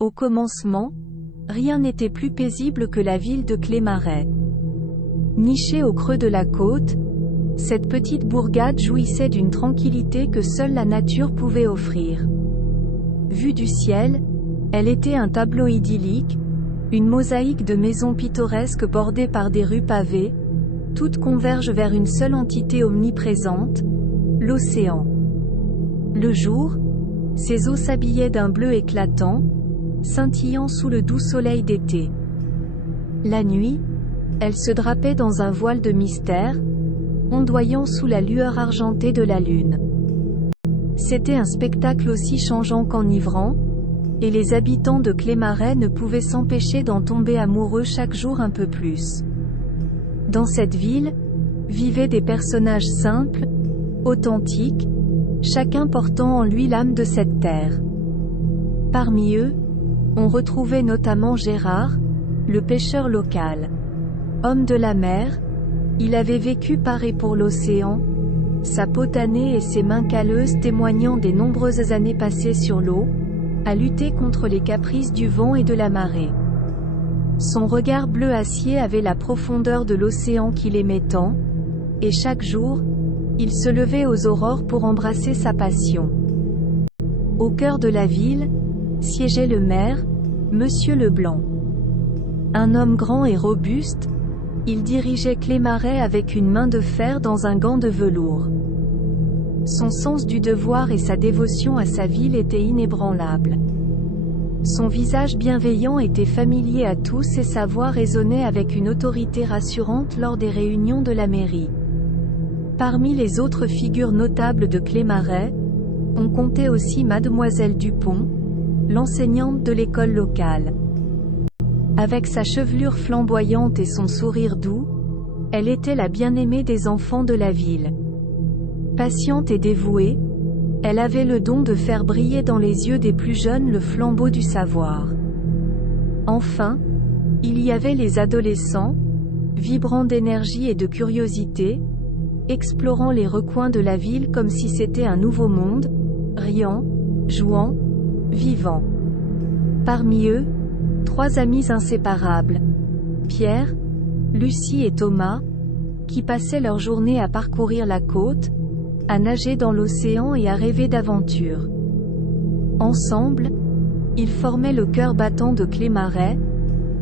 Au commencement, rien n'était plus paisible que la ville de Clémaret. Nichée au creux de la côte, cette petite bourgade jouissait d'une tranquillité que seule la nature pouvait offrir. Vue du ciel, elle était un tableau idyllique, une mosaïque de maisons pittoresques bordées par des rues pavées, toutes convergent vers une seule entité omniprésente, l'océan. Le jour, ses eaux s'habillaient d'un bleu éclatant, scintillant sous le doux soleil d'été. La nuit, elle se drapait dans un voile de mystère, ondoyant sous la lueur argentée de la lune. C'était un spectacle aussi changeant qu'enivrant, et les habitants de Clémaret ne pouvaient s'empêcher d'en tomber amoureux chaque jour un peu plus. Dans cette ville, vivaient des personnages simples, authentiques, chacun portant en lui l'âme de cette terre. Parmi eux, on retrouvait notamment Gérard, le pêcheur local. Homme de la mer, il avait vécu par et pour l'océan, sa peau tannée et ses mains calleuses témoignant des nombreuses années passées sur l'eau, à lutter contre les caprices du vent et de la marée. Son regard bleu acier avait la profondeur de l'océan qu'il aimait tant, et chaque jour, il se levait aux aurores pour embrasser sa passion. Au cœur de la ville, siégeait le maire, Monsieur Leblanc. Un homme grand et robuste, il dirigeait Clémaret avec une main de fer dans un gant de velours. Son sens du devoir et sa dévotion à sa ville étaient inébranlables. Son visage bienveillant était familier à tous et sa voix résonnait avec une autorité rassurante lors des réunions de la mairie. Parmi les autres figures notables de Clémaret, on comptait aussi Mademoiselle Dupont, l'enseignante de l'école locale. Avec sa chevelure flamboyante et son sourire doux, elle était la bien-aimée des enfants de la ville. Patiente et dévouée, elle avait le don de faire briller dans les yeux des plus jeunes le flambeau du savoir. Enfin, il y avait les adolescents, vibrants d'énergie et de curiosité, explorant les recoins de la ville comme si c'était un nouveau monde, riant, jouant, vivant. Parmi eux, 3 amis inséparables, Pierre, Lucie et Thomas, qui passaient leur journée à parcourir la côte, à nager dans l'océan et à rêver d'aventure. Ensemble, ils formaient le cœur battant de Clémaret,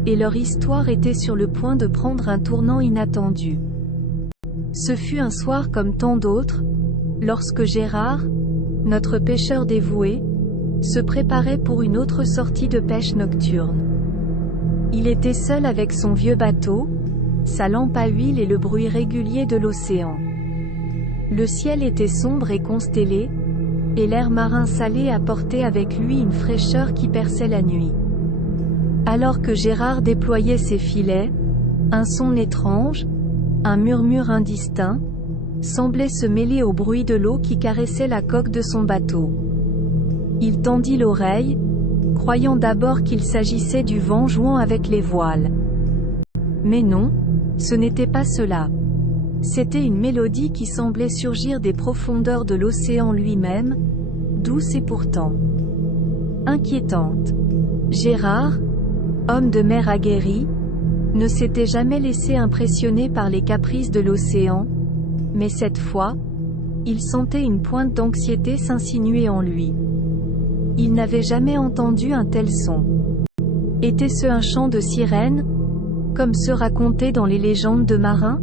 et leur histoire était sur le point de prendre un tournant inattendu. Ce fut un soir comme tant d'autres, lorsque Gérard, notre pêcheur dévoué, se préparait pour une autre sortie de pêche nocturne. Il était seul avec son vieux bateau, sa lampe à huile et le bruit régulier de l'océan. Le ciel était sombre et constellé, et l'air marin salé apportait avec lui une fraîcheur qui perçait la nuit. Alors que Gérard déployait ses filets, un son étrange, un murmure indistinct, semblait se mêler au bruit de l'eau qui caressait la coque de son bateau. Il tendit l'oreille, croyant d'abord qu'il s'agissait du vent jouant avec les voiles. Mais non, ce n'était pas cela. C'était une mélodie qui semblait surgir des profondeurs de l'océan lui-même, douce et pourtant inquiétante. Gérard, homme de mer aguerri, ne s'était jamais laissé impressionner par les caprices de l'océan, mais cette fois, il sentait une pointe d'anxiété s'insinuer en lui. Il n'avait jamais entendu un tel son. Était-ce un chant de sirène, comme ceux racontés dans les légendes de marins?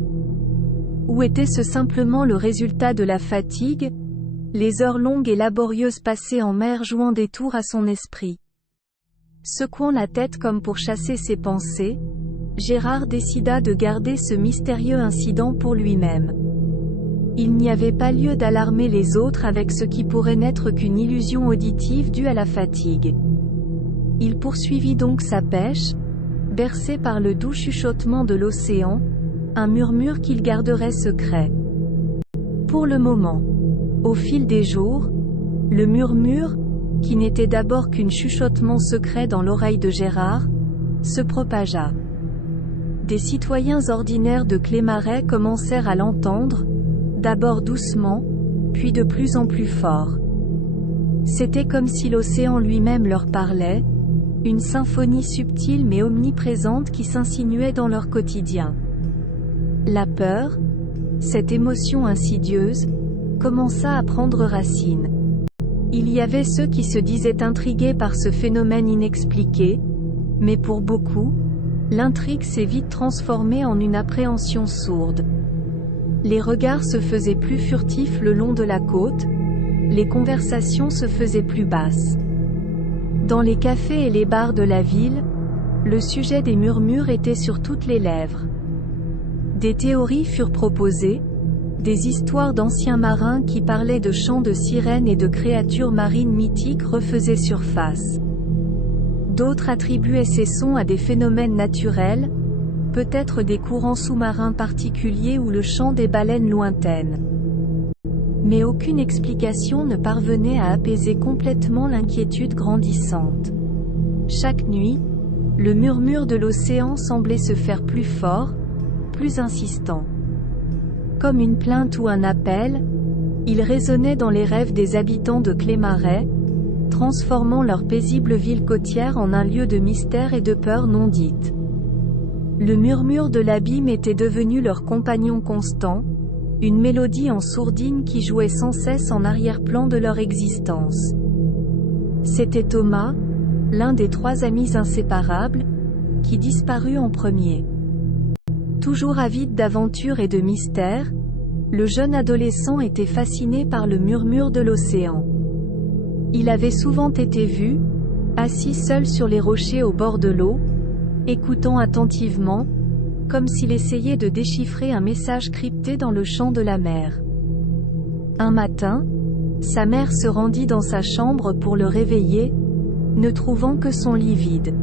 Ou était-ce simplement le résultat de la fatigue, les heures longues et laborieuses passées en mer jouant des tours à son esprit? Secouant la tête comme pour chasser ses pensées, Gérard décida de garder ce mystérieux incident pour lui-même. Il n'y avait pas lieu d'alarmer les autres avec ce qui pourrait n'être qu'une illusion auditive due à la fatigue. Il poursuivit donc sa pêche, bercé par le doux chuchotement de l'océan, un murmure qu'il garderait secret. Pour le moment. Au fil des jours, le murmure, qui n'était d'abord qu'un chuchotement secret dans l'oreille de Gérard, se propagea. Des citoyens ordinaires de Clémaret commencèrent à l'entendre, d'abord doucement, puis de plus en plus fort. C'était comme si l'océan lui-même leur parlait, Une symphonie subtile mais omniprésente qui s'insinuait dans leur quotidien. La peur, cette émotion insidieuse, commença à prendre racine. Il y avait ceux qui se disaient intrigués par ce phénomène inexpliqué, mais pour beaucoup, l'intrigue s'est vite transformée en une appréhension sourde. Les regards se faisaient plus furtifs le long de la côte, les conversations se faisaient plus basses. Dans les cafés et les bars de la ville, le sujet des murmures était sur toutes les lèvres. Des théories furent proposées, des histoires d'anciens marins qui parlaient de chants de sirènes et de créatures marines mythiques refaisaient surface. D'autres attribuaient ces sons à des phénomènes naturels, peut-être des courants sous-marins particuliers ou le chant des baleines lointaines. Mais aucune explication ne parvenait à apaiser complètement l'inquiétude grandissante. Chaque nuit, le murmure de l'océan semblait se faire plus fort, plus insistant. Comme une plainte ou un appel, il résonnait dans les rêves des habitants de Clémaret, transformant leur paisible ville côtière en un lieu de mystère et de peur non dite. Le murmure de l'abîme était devenu leur compagnon constant, une mélodie en sourdine qui jouait sans cesse en arrière-plan de leur existence. C'était Thomas, l'un des 3 amis inséparables, qui disparut en premier. Toujours avide d'aventure et de mystère, le jeune adolescent était fasciné par le murmure de l'océan. Il avait souvent été vu, assis seul sur les rochers au bord de l'eau, écoutant attentivement, comme s'il essayait de déchiffrer un message crypté dans le chant de la mer. Un matin, sa mère se rendit dans sa chambre pour le réveiller, ne trouvant que son lit vide.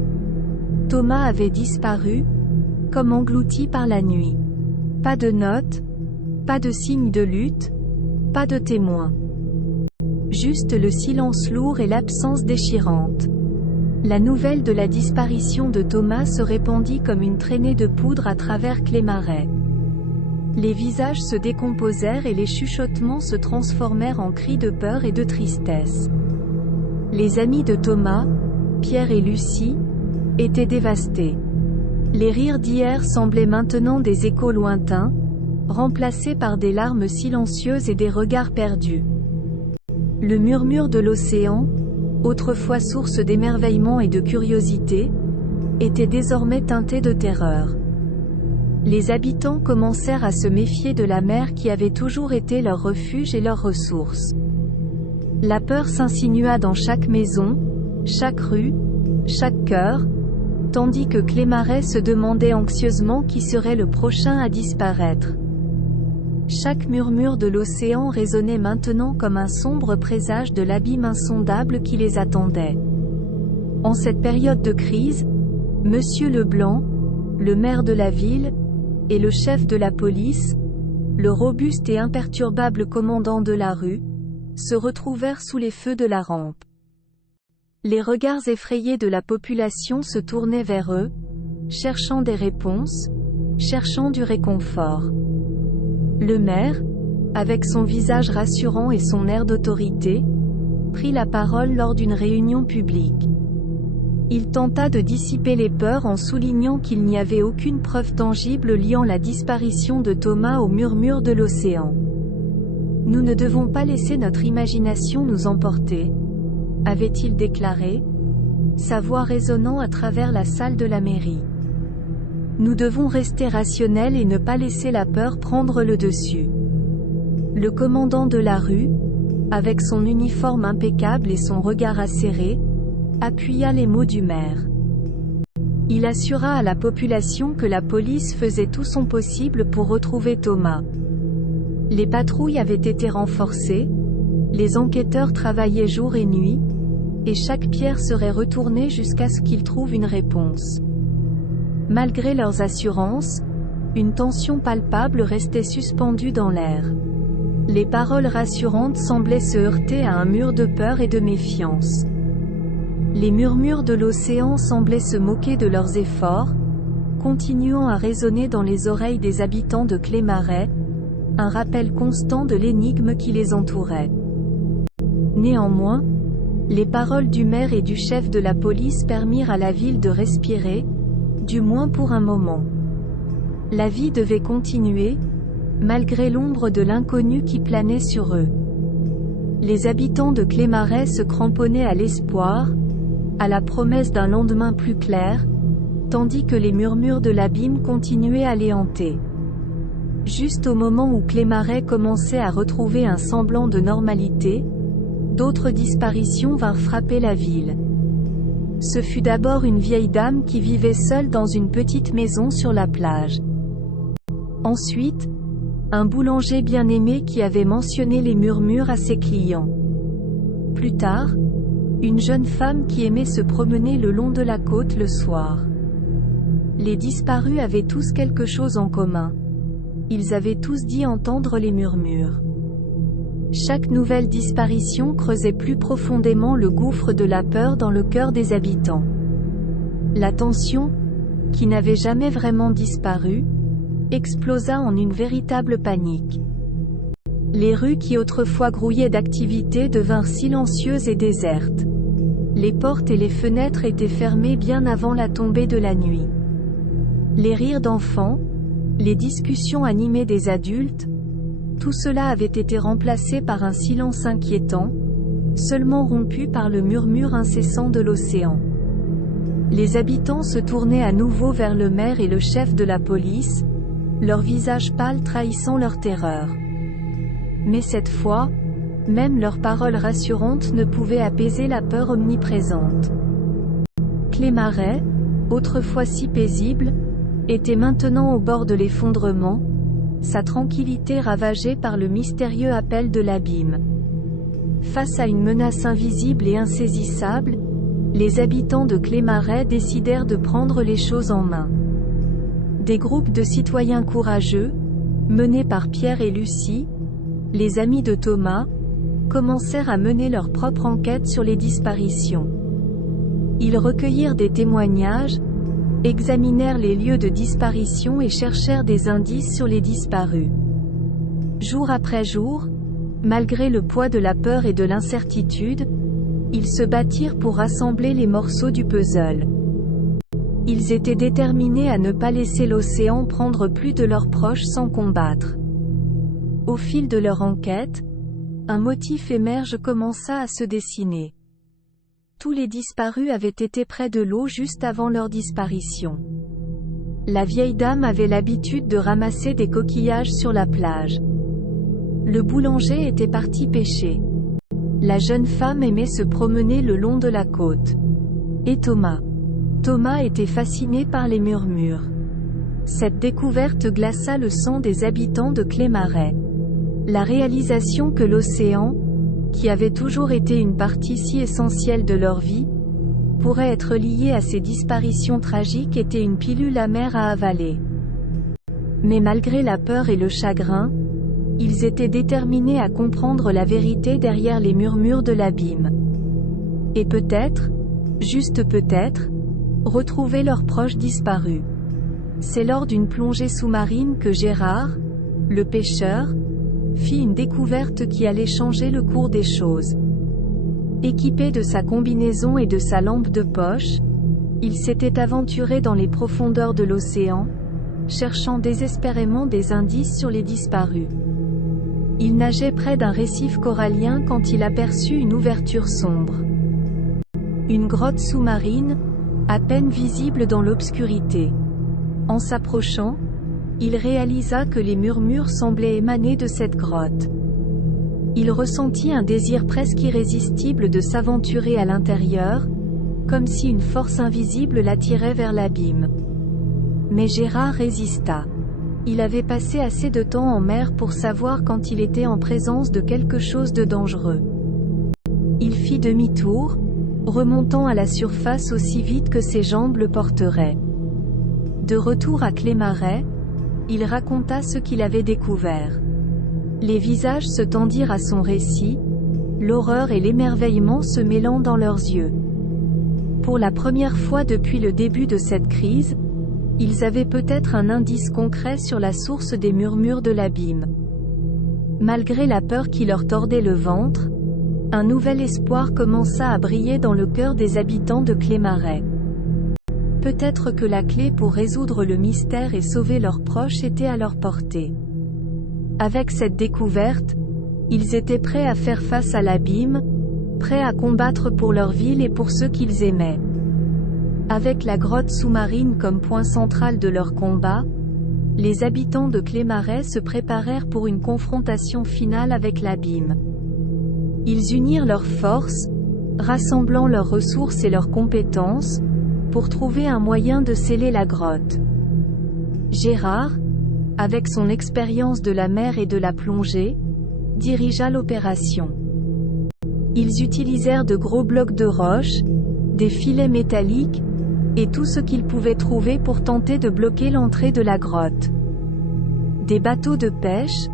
Thomas avait disparu, comme englouti par la nuit. Pas de notes, pas de signe de lutte, pas de témoin. Juste le silence lourd et l'absence déchirante. La nouvelle de la disparition de Thomas se répandit comme une traînée de poudre à travers Clémaret. Les visages se décomposèrent et les chuchotements se transformèrent en cris de peur et de tristesse. Les amis de Thomas, Pierre et Lucie, étaient dévastés. Les rires d'hier semblaient maintenant des échos lointains, remplacés par des larmes silencieuses et des regards perdus. Le murmure de l'océan, autrefois source d'émerveillement et de curiosité, était désormais teinté de terreur. Les habitants commencèrent à se méfier de la mer qui avait toujours été leur refuge et leur ressource. La peur s'insinua dans chaque maison, chaque rue, chaque cœur, tandis que Clémaret se demandait anxieusement qui serait le prochain à disparaître. Chaque murmure de l'océan résonnait maintenant comme un sombre présage de l'abîme insondable qui les attendait. En cette période de crise, Monsieur Leblanc, le maire de la ville, et le chef de la police, le robuste et imperturbable commandant de la rue, se retrouvèrent sous les feux de la rampe. Les regards effrayés de la population se tournaient vers eux, cherchant des réponses, cherchant du réconfort. Le maire, avec son visage rassurant et son air d'autorité, prit la parole lors d'une réunion publique. Il tenta de dissiper les peurs en soulignant qu'il n'y avait aucune preuve tangible liant la disparition de Thomas au murmure de l'océan. Nous ne devons pas laisser notre imagination nous emporter, avait-il déclaré, sa voix résonnant à travers la salle de la mairie. Nous devons rester rationnels et ne pas laisser la peur prendre le dessus. Le commandant de la rue, avec son uniforme impeccable et son regard acéré, appuya les mots du maire. Il assura à la population que la police faisait tout son possible pour retrouver Thomas. Les patrouilles avaient été renforcées, les enquêteurs travaillaient jour et nuit, et chaque pierre serait retournée jusqu'à ce qu'ils trouvent une réponse. Malgré leurs assurances, une tension palpable restait suspendue dans l'air. Les paroles rassurantes semblaient se heurter à un mur de peur et de méfiance. Les murmures de l'océan semblaient se moquer de leurs efforts, continuant à résonner dans les oreilles des habitants de Clémaret, un rappel constant de l'énigme qui les entourait. Néanmoins, Les paroles du maire et du chef de la police permirent à la ville de respirer, du moins pour un moment. La vie devait continuer, malgré l'ombre de l'inconnu qui planait sur eux. Les habitants de Clémaret se cramponnaient à l'espoir, à la promesse d'un lendemain plus clair, tandis que les murmures de l'abîme continuaient à les hanter. Juste au moment où Clémaret commençait à retrouver un semblant de normalité, d'autres disparitions vinrent frapper la ville. Ce fut d'abord une vieille dame qui vivait seule dans une petite maison sur la plage. Ensuite, un boulanger bien-aimé qui avait mentionné les murmures à ses clients. Plus tard, une jeune femme qui aimait se promener le long de la côte le soir. Les disparus avaient tous quelque chose en commun. Ils avaient tous dit entendre les murmures. Chaque nouvelle disparition creusait plus profondément le gouffre de la peur dans le cœur des habitants. La tension, qui n'avait jamais vraiment disparu, explosa en une véritable panique. Les rues qui autrefois grouillaient d'activité devinrent silencieuses et désertes. Les portes et les fenêtres étaient fermées bien avant la tombée de la nuit. Les rires d'enfants, les discussions animées des adultes, tout cela avait été remplacé par un silence inquiétant, seulement rompu par le murmure incessant de l'océan. Les habitants se tournaient à nouveau vers le maire et le chef de la police, leurs visages pâles trahissant leur terreur. Mais cette fois, même leurs paroles rassurantes ne pouvaient apaiser la peur omniprésente. Clémaret, autrefois si paisible, était maintenant au bord de l'effondrement, sa tranquillité ravagée par le mystérieux appel de l'abîme. Face à une menace invisible et insaisissable, les habitants de Clémaret décidèrent de prendre les choses en main. Des groupes de citoyens courageux, menés par Pierre et Lucie, les amis de Thomas, commencèrent à mener leur propre enquête sur les disparitions. Ils recueillirent des témoignages, examinèrent les lieux de disparition et cherchèrent des indices sur les disparus. Jour après jour, malgré le poids de la peur et de l'incertitude, ils se battirent pour rassembler les morceaux du puzzle. Ils étaient déterminés à ne pas laisser l'océan prendre plus de leurs proches sans combattre. Au fil de leur enquête, un motif émerge commença à se dessiner. Tous les disparus avaient été près de l'eau juste avant leur disparition. La vieille dame avait l'habitude de ramasser des coquillages sur la plage. Le boulanger était parti pêcher. La jeune femme aimait se promener le long de la côte. Et Thomas était fasciné par les murmures. Cette découverte glaça le sang des habitants de Clémaret. La réalisation que l'océan, qui avait toujours été une partie si essentielle de leur vie, pourrait être lié à ces disparitions tragiques était une pilule amère à avaler. Mais malgré la peur et le chagrin, ils étaient déterminés à comprendre la vérité derrière les murmures de l'abîme. Et peut-être, juste peut-être, retrouver leurs proches disparus. C'est lors d'une plongée sous-marine que Gérard, le pêcheur, fit une découverte qui allait changer le cours des choses. Équipé de sa combinaison et de sa lampe de poche, il s'était aventuré dans les profondeurs de l'océan, cherchant désespérément des indices sur les disparus. Il nageait près d'un récif corallien quand il aperçut une ouverture sombre. Une grotte sous-marine, à peine visible dans l'obscurité. En s'approchant, il réalisa que les murmures semblaient émaner de cette grotte. Il ressentit un désir presque irrésistible de s'aventurer à l'intérieur, comme si une force invisible l'attirait vers l'abîme. Mais Gérard résista. Il avait passé assez de temps en mer pour savoir quand il était en présence de quelque chose de dangereux. Il fit demi-tour, remontant à la surface aussi vite que ses jambes le porteraient. De retour à Clémaret, il raconta ce qu'il avait découvert. Les visages se tendirent à son récit, l'horreur et l'émerveillement se mêlant dans leurs yeux. Pour la première fois depuis le début de cette crise, ils avaient peut-être un indice concret sur la source des murmures de l'abîme. Malgré la peur qui leur tordait le ventre, Un nouvel espoir commença à briller dans le cœur des habitants de Clémaret. Peut-être que la clé pour résoudre le mystère et sauver leurs proches était à leur portée. Avec cette découverte, ils étaient prêts à faire face à l'abîme, prêts à combattre pour leur ville et pour ceux qu'ils aimaient. Avec la grotte sous-marine comme point central de leur combat, les habitants de Clémaret se préparèrent pour une confrontation finale avec l'abîme. Ils unirent leurs forces, rassemblant leurs ressources et leurs compétences, pour trouver un moyen de sceller la grotte. Gérard, avec son expérience de la mer et de la plongée, dirigea l'opération. Ils utilisèrent de gros blocs de roche, des filets métalliques, et tout ce qu'ils pouvaient trouver pour tenter de bloquer l'entrée de la grotte. Des bateaux de pêche,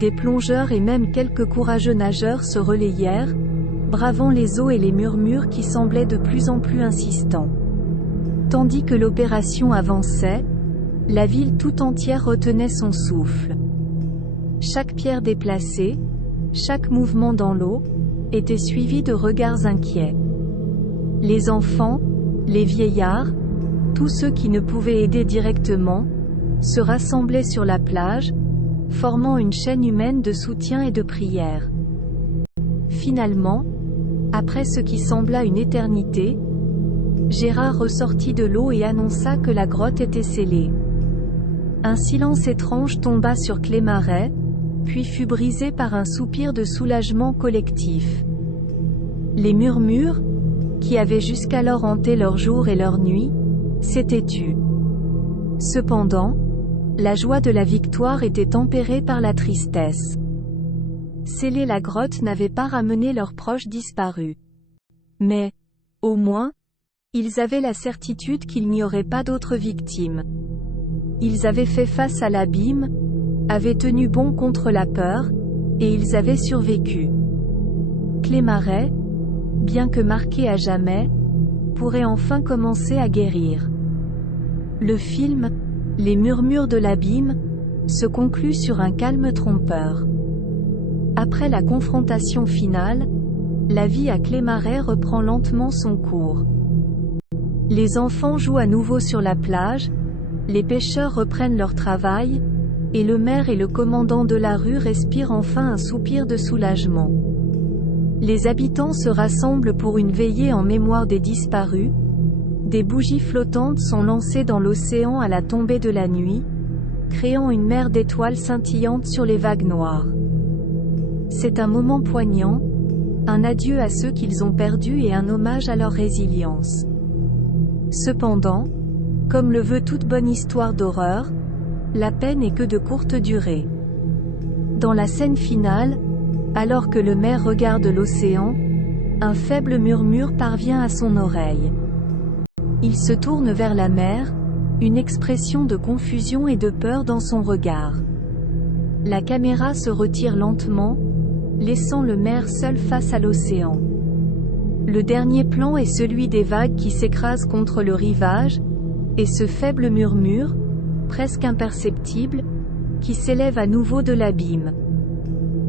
des plongeurs et même quelques courageux nageurs se relayèrent, bravant les eaux et les murmures qui semblaient de plus en plus insistants. Tandis que l'opération avançait, la ville tout entière retenait son souffle. Chaque pierre déplacée, chaque mouvement dans l'eau, était suivi de regards inquiets. Les enfants, les vieillards, tous ceux qui ne pouvaient aider directement, se rassemblaient sur la plage, formant une chaîne humaine de soutien et de prière. Finalement, après ce qui sembla une éternité, Gérard ressortit de l'eau et annonça que la grotte était scellée. Un silence étrange tomba sur Clémaret, puis fut brisé par un soupir de soulagement collectif. Les murmures, qui avaient jusqu'alors hanté leur jour et leur nuit, s'étaient tus. Cependant, la joie de la victoire était tempérée par la tristesse. Sceller la grotte n'avait pas ramené leurs proches disparus. Mais, au moins, ils avaient la certitude qu'il n'y aurait pas d'autres victimes. Ils avaient fait face à l'abîme, avaient tenu bon contre la peur, et ils avaient survécu. Clémaret, bien que marqué à jamais, pourrait enfin commencer à guérir. Le film, Les murmures de l'abîme, se conclut sur un calme trompeur. Après la confrontation finale, la vie à Clémaret reprend lentement son cours. Les enfants jouent à nouveau sur la plage, les pêcheurs reprennent leur travail, et le maire et le commandant de la rue respirent enfin un soupir de soulagement. Les habitants se rassemblent pour une veillée en mémoire des disparus. Des bougies flottantes sont lancées dans l'océan à la tombée de la nuit, créant une mer d'étoiles scintillantes sur les vagues noires. C'est un moment poignant, un adieu à ceux qu'ils ont perdus et un hommage à leur résilience. Cependant, comme le veut toute bonne histoire d'horreur, la paix n'est que de courte durée. Dans la scène finale, alors que le maire regarde l'océan, un faible murmure parvient à son oreille. Il se tourne vers la mer, une expression de confusion et de peur dans son regard. La caméra se retire lentement, laissant le maire seul face à l'océan. Le dernier plan est celui des vagues qui s'écrasent contre le rivage, et ce faible murmure, presque imperceptible, qui s'élève à nouveau de l'abîme.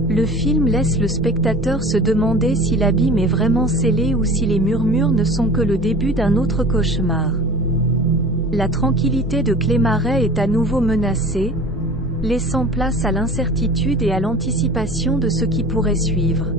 Le film laisse le spectateur se demander si l'abîme est vraiment scellé ou si les murmures ne sont que le début d'un autre cauchemar. La tranquillité de Clémaret est à nouveau menacée, laissant place à l'incertitude et à l'anticipation de ce qui pourrait suivre.